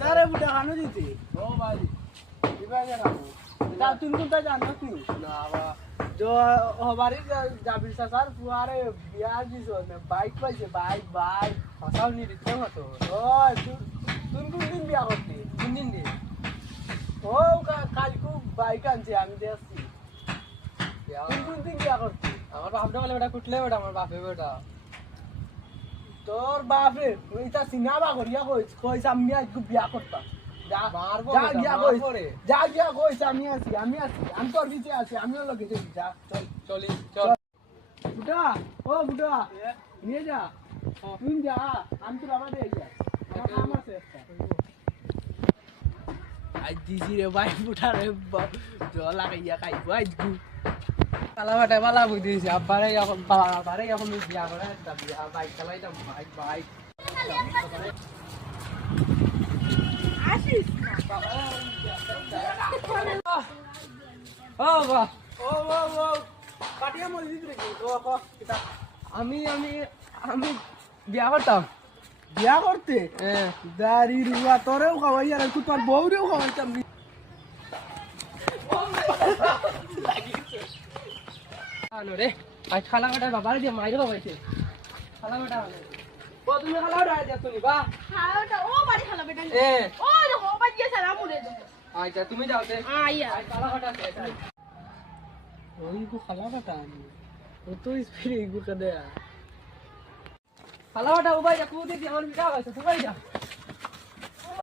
তারে বুটা খানো দিতে ও ভাই কিভাবে রাখো তা তুমি কোনটা জানো কি না বা जो हमारी जाबिर सर पुआरे बियाह जी सो में बाइक पे से बाइक बाइक ফসাও নি দিতে মতো ओ तुम कुछ दिन बियाह करते তিন দিন দি ओ कल को बाइक आनছে আমি দেখছি तुम कुछ दिन बियाह करते আমার বাপটা বলে বেটা কুটলে বেটা আমার বাপে বেটা তোর বাপে ওইটা সিনেমা করিয়া কইছ আমি আজ বিয়াহ করতাম যা মারবো যা বেটা, গিয়া মারবো কইছ রে। যা গিয়া কইছ আমি আছি আমি তোর পিছে আছি আমিও লগে যাই যা চল চলি চল বুটা ও বুটা নিয়ে যা তুই যা আমি তোর আবার দিয়ে যা আমার কাম আছে একটা আই দিজি রে ভাই বুটা রে জলা গাইয়া খাইবো আজ গু কালা বেটা বালা বুঝ দিয়েছি আব্বারে এখন বাবারে এখন বিয়া করে একটা বিয়া বাইক চালাইতাম বাইক বাইক আসিস ও বাহ ও ও ও কাটিয়া মসজিদ রে ও কো কিতা আমি আমি আমি বিয়া করতাম বিয়া করতে হ্যাঁ দাড়ি রুয়া তোরেও খাওয়াই আর তুই তোর বউরেও খাওয়াইতাম আনো রে আজ খালা বেটা বাবারে দিয়ে মাইরো হইছে খালা বেটা ও তুমি খালাও রায় যা তুমি বা খাওয়াটা ও বাড়ি খালা বেটা এ ও দেখো বাড়ি গিয়ে সালাম মুরে দেখো আচ্ছা তুমি যাও তে আইয়া আজ খালা বেটা শেষ ওই গো খালা কাটা আমি ও তো স্পিড গো কদে খালা বেটা ও ভাই কুদি দিয়ে আমার বিয়া হইছে তুই ভাই যা